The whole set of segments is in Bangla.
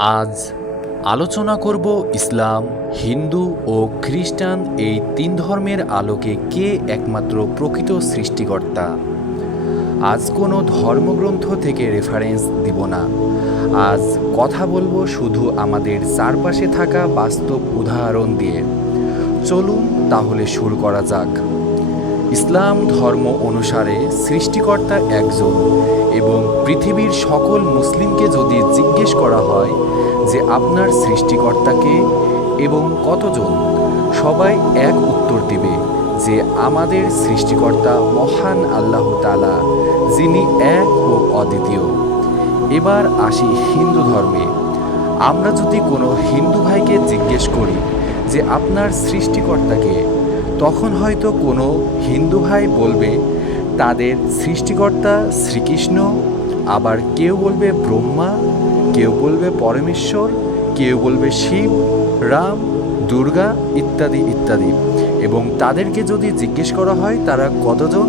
আজ আলোচনা করব ইসলাম, হিন্দু ও খ্রিস্টান এই তিন ধর্মের আলোকে কে একমাত্র প্রকৃত সৃষ্টিকর্তা। আজ কোনো ধর্মগ্রন্থ থেকে রেফারেন্স দিব না। আজ কথা বলবো শুধু আমাদের চারপাশে থাকা বাস্তব উদাহরণ দিয়ে। চলুন তাহলে শুরু করা যাক। ইসলাম ধর্ম অনুসারে সৃষ্টিকর্তা একজন এবং পৃথিবীর সকল মুসলিমকে যদি জিজ্ঞেস করা হয় যে আপনার সৃষ্টিকর্তাকে এবং কতজন, সবাই এক উত্তর দিবে যে আমাদের সৃষ্টিকর্তা মহান আল্লাহ তাআলা, যিনি এক ও অদ্বিতীয়। এবার আসি হিন্দু ধর্মে। আমরা যদি কোনো হিন্দু ভাইকে জিজ্ঞেস করি যে আপনার সৃষ্টিকর্তাকে, তখন হয়তো কোনো হিন্দু ভাই বলবে তাদের সৃষ্টিকর্তা শ্রীকৃষ্ণ, আবার কেউ বলবে ব্রহ্মা, কেউ বলবে পরমেশ্বর, কেউ বলবে শিব, রাম, দুর্গা ইত্যাদি ইত্যাদি। এবং তাদেরকে যদি জিজ্ঞেস করা হয় তারা কতজন,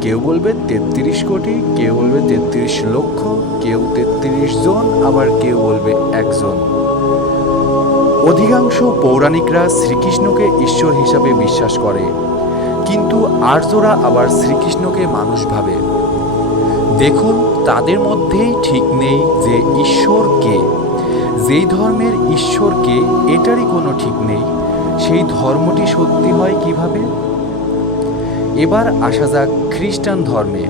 কেউ বলবে 33 কোটি, কেউ বলবে 33 লক্ষ, কেউ 33 জন, আবার কেউ বলবে একজন। অধিকাংশ পৌরাণিকরা শ্রীকৃষ্ণকে ঈশ্বর হিসাবে বিশ্বাস করে, কিন্তু আর্যরা আবার শ্রীকৃষ্ণকে মানুষ ভাবে। দেখুন, তাদের মধ্যেই ঠিক নেই যে ঈশ্বর কে। যেই ধর্মের ঈশ্বরকে এটারই কোনো ঠিক নেই, সেই ধর্মটি সত্যি হয় কিভাবে? এবার আসা যাক খ্রিস্টান ধর্মে।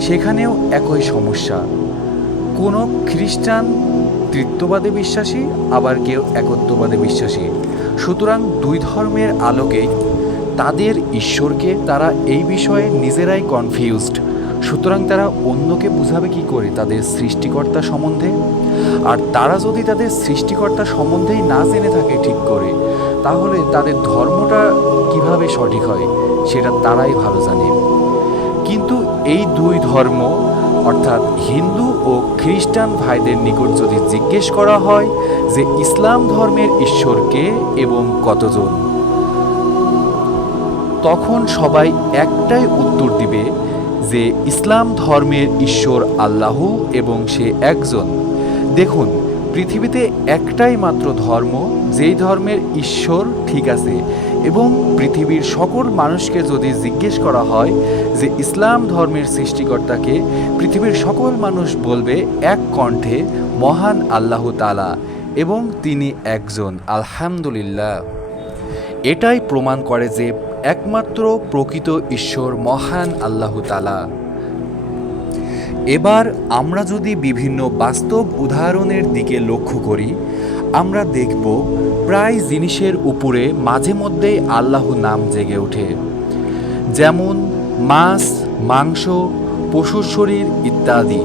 সেখানেও একই সমস্যা। কোনো খ্রিস্টান তৃত্ববাদে বিশ্বাসী, আবার কেউ একত্ববাদে বিশ্বাসী। সুতরাং দুই ধর্মের আলোকে তাদের ঈশ্বরকে তারা এই বিষয়ে নিজেরাই কনফিউজড। সুতরাং তারা অন্যকে বুঝাবে কি করে তাদের সৃষ্টিকর্তা সম্বন্ধে? আর তারা যদি তাদের সৃষ্টিকর্তা সম্বন্ধেই না জেনে থাকে ঠিক করে, তাহলে তাদের ধর্মটা কিভাবে সঠিক হয় সেটা তারাই ভালো জানে। কিন্তু এই দুই ধর্ম অর্থাৎ হিন্দু ও খ্রিস্টান ভাইদের নিকট যদি জিজ্ঞেস করা হয় যে ইসলাম ধর্মের ঈশ্বরকে এবং কতজন, তখন সবাই একটাই উত্তর দিবে যে ইসলাম ধর্মের ঈশ্বর আল্লাহ এবং সে একজন। দেখুন, পৃথিবীতে একটাই মাত্র ধর্ম যেই ধর্মের ঈশ্বর ঠিক আছে, এবং পৃথিবীর সকল মানুষকে যদি জিজ্ঞেস করা হয় যে ইসলাম ধর্মের সৃষ্টিকর্তাকে, পৃথিবীর সকল মানুষ বলবে এক কণ্ঠে মহান আল্লাহ তাআলা এবং তিনি একজন, আলহামদুলিল্লাহ। এটাই প্রমাণ করে যে একমাত্র প্রকৃত ঈশ্বর মহান আল্লাহ তাআলা। এবার আমরা যদি বিভিন্ন বাস্তব উদাহরণের দিকে লক্ষ্য করি, আমরা দেখব প্রায় জিনিসের উপরে মাঝে মধ্যেই আল্লাহ নাম জেগে ওঠে। যেমন মাছ, মাংস, পশুর শরীর ইত্যাদি।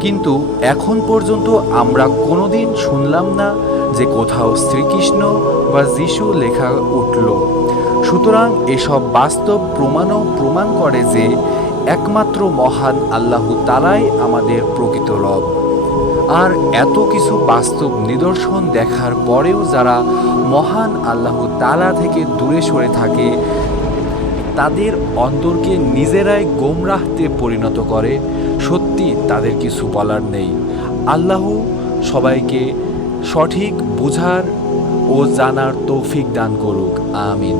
কিন্তু এখন পর্যন্ত আমরা কোনোদিন শুনলাম না যে কোথাও শ্রীকৃষ্ণ বা যিশু লেখা উঠল। সুতরাং এসব বাস্তব প্রমাণও প্রমাণ করে যে একমাত্র মহান আল্লাহ তাআলাই আমাদের প্রকৃত রব। আর এত কিছু বাস্তব নিদর্শন দেখার পরেও যারা মহান আল্লাহ তাআলা থেকে দূরে সরে থাকে, তাদের অন্তরকে নিজেরাই গোমরাহতে পরিণত করে, সত্যি তাদের কিছু বলার নেই। আল্লাহ সবাইকে সঠিক বুঝার ও জানার তৌফিক দান করুক, আমিন।